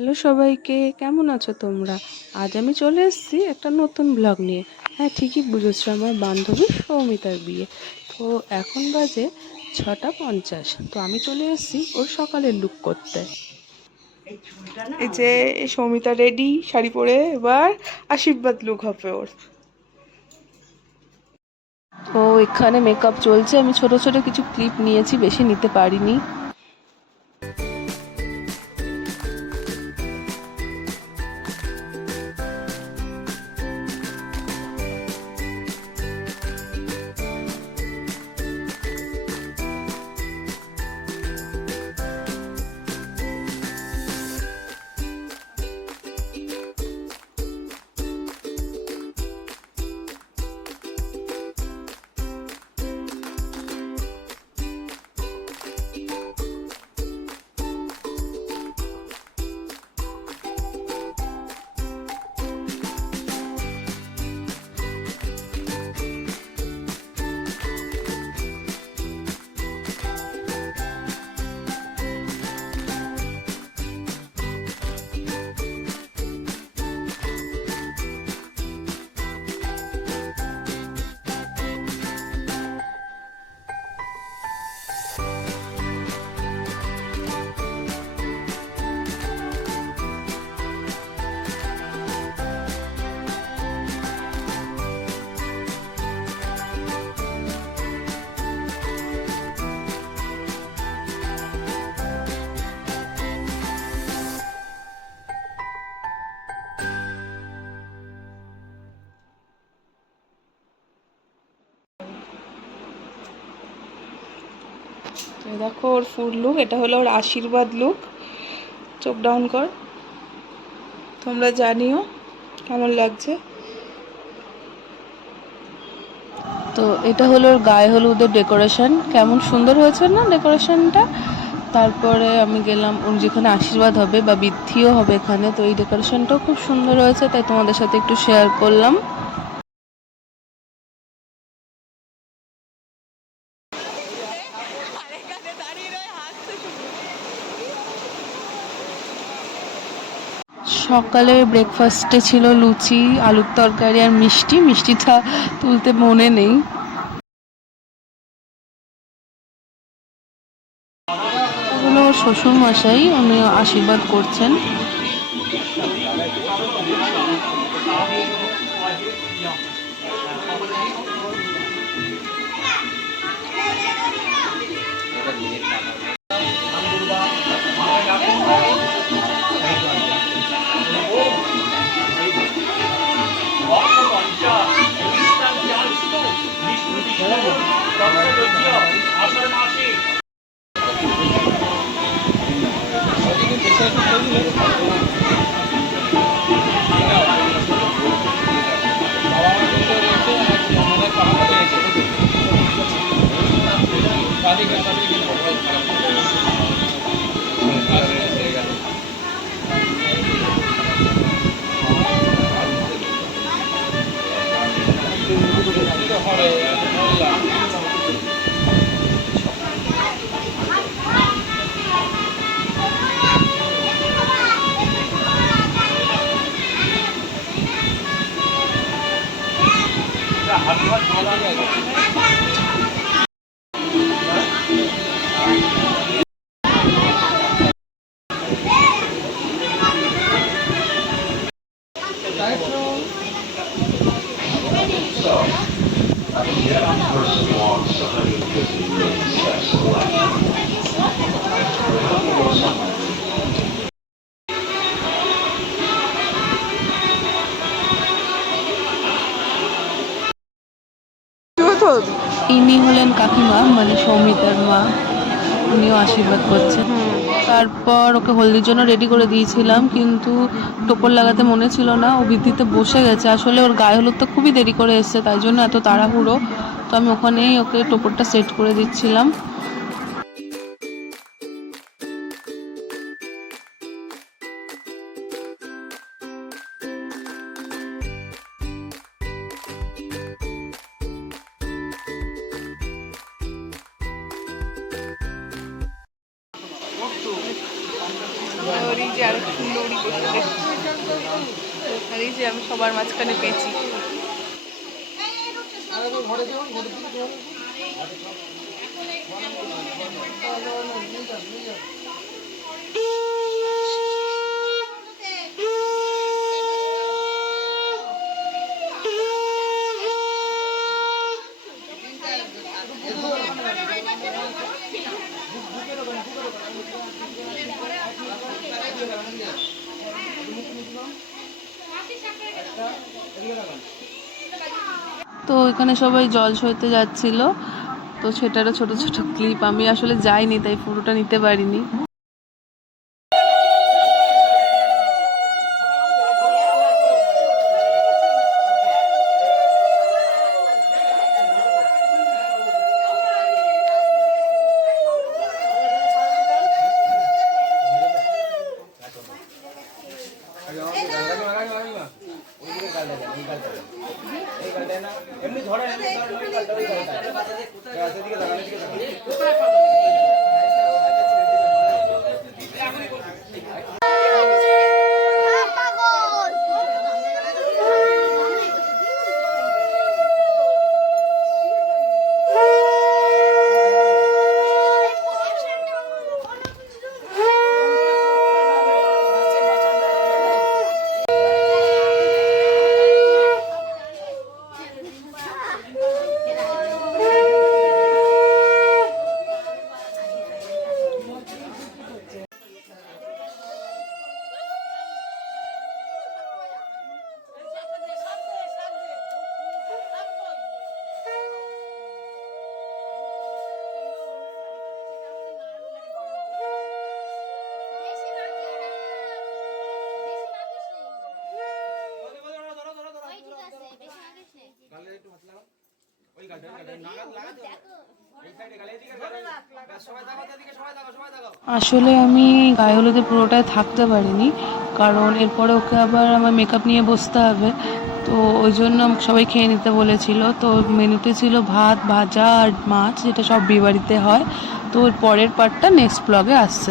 Hello সবাইকে, কেমন আছো তোমরা? আজ আমি চলে এসেছি একটা নতুন ব্লগ নিয়ে। হ্যাঁ, ঠিকই বুঝেছো, আমার বান্ধবী সৌমিতার বিয়ে। তো এখন বাজে 6:50। তো আমি চলে এসেছি ওর সকালের লুক করতে। এই যে সৌমিতা রেডি শাড়ি পরে, এবার আশীর্বাদ লুক হবে ওর। তো এখানে মেকআপ চলছে, আমি ছোট ছোট কিছু ক্লিপ নিয়েছি, বেশি নিতে পারিনি। দেখো ওর ফুল লুক, এটা হলো ওর আশীর্বাদ লুক। চোখ ডাউন কর, তোমরা জানিও কেমন লাগছে। তো এটা হলো ওর গায়ে হলুদের ডেকোরেশন, কেমন সুন্দর হয়েছে না ডেকোরেশনটা। তারপরে আমি গেলাম ওর যেখানে আশীর্বাদ হবে বা বৃদ্ধিও হবে এখানে, তো এই ডেকোরেশনটাও খুব সুন্দর হয়েছে, তাই তোমাদের সাথে একটু শেয়ার করলাম। সকালে ব্রেকফাস্টে ছিল লুচি, আলুর তরকারি আর মিষ্টি। মিষ্টিটা তুলতে মনে নেই। ওগুলো শ্বশুর মশাই, উনি আশীর্বাদ করছেন। ইনি হলেন কাকিমা, মানে সৌমিতার মা, উনিও আশীর্বাদ করছেন। তারপর ওকে হলদির জন্য রেডি করে দিয়েছিলাম, কিন্তু টোপর লাগাতে মনে ছিল না, ও বৃদ্ধিতে বসে গেছে। আসলে ওর গায়ে হলুদ তো খুবই দেরি করে এসছে, তাই জন্য এত তাড়াহুড়ো। তো আমি ওখানেই ওকে টোপরটা সেট করে দিচ্ছিলাম। আর এই যে আরেক সুন্দর উড়ি করতে, আর এই যে আমি সবার মাঝখানে পেয়েছি। তো এখানে সবাই জল সইতে যাচ্ছিল, তো সেটারও ছোট ছোট ক্লিপ, আমি আসলে যাইনি তাই পুরোটা নিতে পারিনি। আসলে আমি গায়ে হলুদে পুরোটায় থাকতে পারিনি, কারণ এরপরে ওকে আবার আমার মেকআপ নিয়ে বসতে হবে, তো ওই জন্য সবাই খেয়ে নিতে বলেছিল। তো মেনুতে ছিল ভাত, ভাজা আর মাছ, যেটা সব বিয়ে বাড়িতে হয়। তো ওর পরের পার্টটা নেক্সট ব্লগে আসছে।